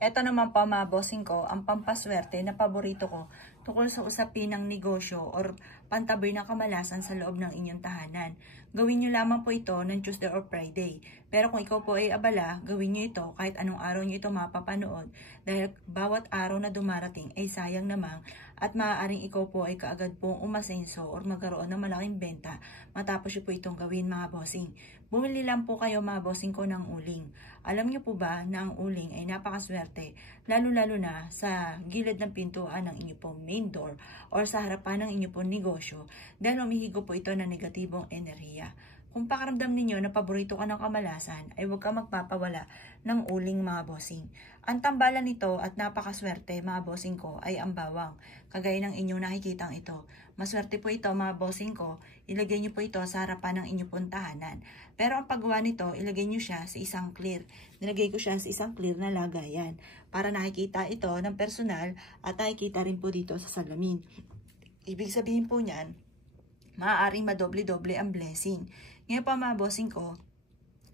Eto naman po mga bossing ko, ang pampaswerte na paborito ko tungkol sa usapin ng negosyo or pantaboy ng kamalasan sa loob ng inyong tahanan. Gawin nyo lamang po ito ng Tuesday or Friday. Pero kung ikaw po ay abala, gawin nyo ito kahit anong araw nyo ito mapapanood dahil bawat araw na dumarating ay sayang namang at maaaring ikaw po ay kaagad pong umasenso or magkaroon ng malaking benta matapos nyo po itong gawin mga bossing. Bumili lang po kayo mga bossing ko ng uling. Alam nyo po ba na ang uling ay napakaswerte, lalo-lalo na sa gilid ng pintuan ng inyo pong main door or sa harapan ng inyo pong negosyo dahil umihigo po ito ng negatibong enerhiya. Kung pakaramdam ninyo na paborito ka ng kamalasan, ay huwag ka magpapawala ng uling mga bossing. Ang tambalan nito at napakaswerte mga bossing ko ay ang bawang, kagaya ng inyong nakikitang ito. Maswerte po ito mga bossing ko, ilagay nyo po ito sa harapan ng inyong puntahanan. Pero ang paggawa nito, ilagay nyo siya sa isang clear. Nilagay ko siya sa isang clear na lagayan para nakikita ito ng personal at nakikita rin po dito sa salamin. Ibig sabihin po niyan, maaaring madoble-doble ang blessing. Ngayon pa mga bossing ko,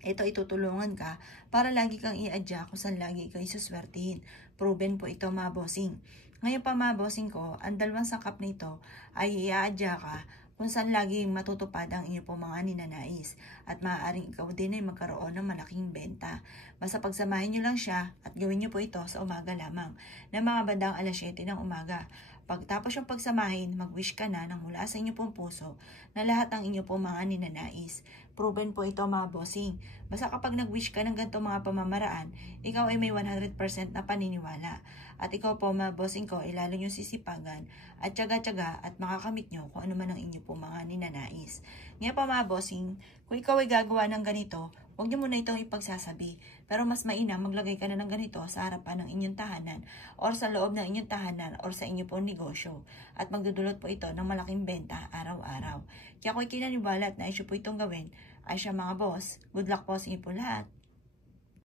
ito itutulungan ka para lagi kang i-adya kung saan lagi ikaw isuswertihin. Proven po ito mga bossing. Ngayon pa mga bossing ko, ang dalawang sangkap nito ay i-adya ka kung saan lagi matutupad ang inyo po mga ninanais. At maaaring ikaw din ay magkaroon ng malaking benta. Basta pagsamahin nyo lang siya at gawin nyo po ito sa umaga lamang, na mga bandang alas 7 ng umaga. Pagtapos yung pagsamahin, mag-wish ka na ng mula sa inyo pong puso na lahat ng inyo pong mga ninanais. Proven po ito mga bossing. Basta kapag nag-wish ka ng ganito mga pamamaraan, ikaw ay may 100% na paniniwala. At ikaw po mga bossing ko, ilalo nyo sisipagan at tyaga-tyaga at makakamit nyo kung ano man ang inyo pong mga ninanais. Ngayon pa mga bossing, kung ikaw ay gagawa ng ganito, huwag nyo muna itong ipagsasabi. Pero mas mainam maglagay ka na ng ganito sa harapan ng inyong tahanan or sa loob ng inyong tahanan or sa inyo pong negosyo. At magdudulot po ito ng malaking benta araw-araw. Kaya kung ikinaniwala at naisyo po itong gawin, ay siya mga boss, good luck po sa inyo po lahat.